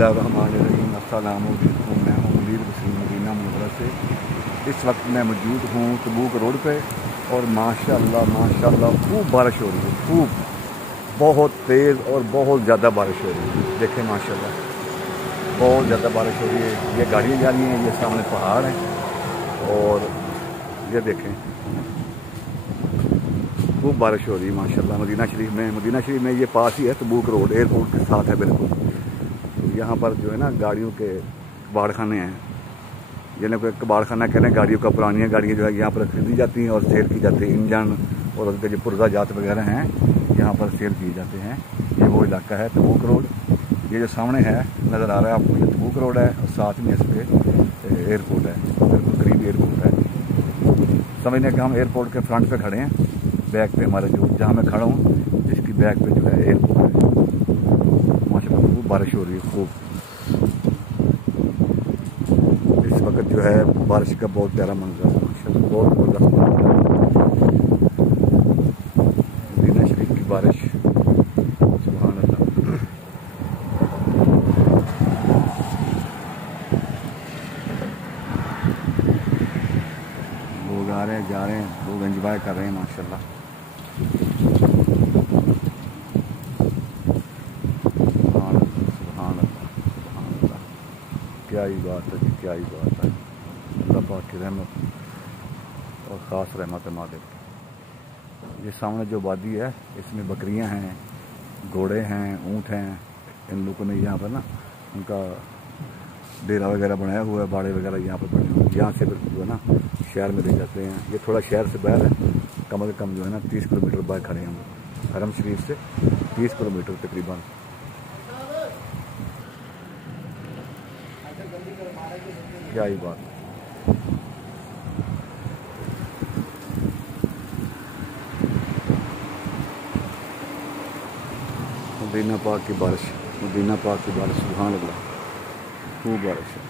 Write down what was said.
बिस्मिल्लाहिर्रहमानिर्रहीम। अस्सलाम वालेकुम। मैं हूँ मुनीर वसीम मदीना मुनव्वरा से। इस वक्त मैं मौजूद हूँ तबूक रोड पे और माशाल्लाह खूब बारिश हो रही है, खूब बहुत तेज़ और बहुत ज़्यादा बारिश हो रही है। देखें माशाल्लाह बहुत ज़्यादा बारिश हो रही है। ये गाड़ियाँ जा रही हैं, ये सामने पहाड़ है और ये देखें खूब बारिश हो रही है माशाल्लाह। मदीना शरीफ में ये पास ही है, तबूक रोड एयरपोर्ट के साथ है बिल्कुल। यहाँ पर जो है ना गाड़ियों के कबाड़ खाने हैं, जिन्हें कोई कबाड़ खाना कहते हैं। गाड़ियों का पुरानी गाड़ियाँ जो है यहाँ पर खरीदी जाती हैं और सेल की जाती है। इंजन और उनके जो पुर्जा जात वगैरह हैं यहाँ पर सेल किए जाते हैं। ये वो इलाका है तबूक रोड। ये जो सामने है नज़र आ रहा है आपको, ये तबूक रोड है और साथ में इस पर एयरपोर्ट है, बिल्कुल करीब एयरपोर्ट है। समझने कि हम एयरपोर्ट के फ्रंट पे खड़े हैं। बैक पे हमारे जो जहाँ मैं खड़ा हूँ इसकी बैक पे जो है एयरपोर्ट है। माशाल्लाह खूब बारिश हो रही है, खूब। इस वक्त जो है बारिश का बहुत प्यारा मंजर है माशाल्लाह, बहुत ज़बरदस्त मंजर है। मदीना शरीफ की बारिश, सुभान अल्लाह। लोग आ रहे हैं जा रहे हैं, लोग एंजॉय कर रहे हैं माशाल्लाह। क्या ही बात है जी, क्या ही बात है। अल्लाह पाक की रहमत और ख़ास रहमत मालिक। ये सामने जो वादी है इसमें बकरियां हैं, घोड़े हैं, ऊँट हैं। इन लोगों ने यहाँ पर ना उनका डेरा वगैरह बनाया हुआ है, बाड़े वगैरह यहाँ पर बने हुए हैं। यहाँ से जो है ना शहर में ले जाते हैं। ये थोड़ा शहर से बाहर है, कम से कम जो है ना 30 किलोमीटर बाहर खड़े हैं हम हरम शरीफ से, 30 किलोमीटर तकरीबन। क्या ही बात है। मदीना पाक की बारिश, मदीना पाक की बारिश, सुभान अल्लाह, खूब बारिश है।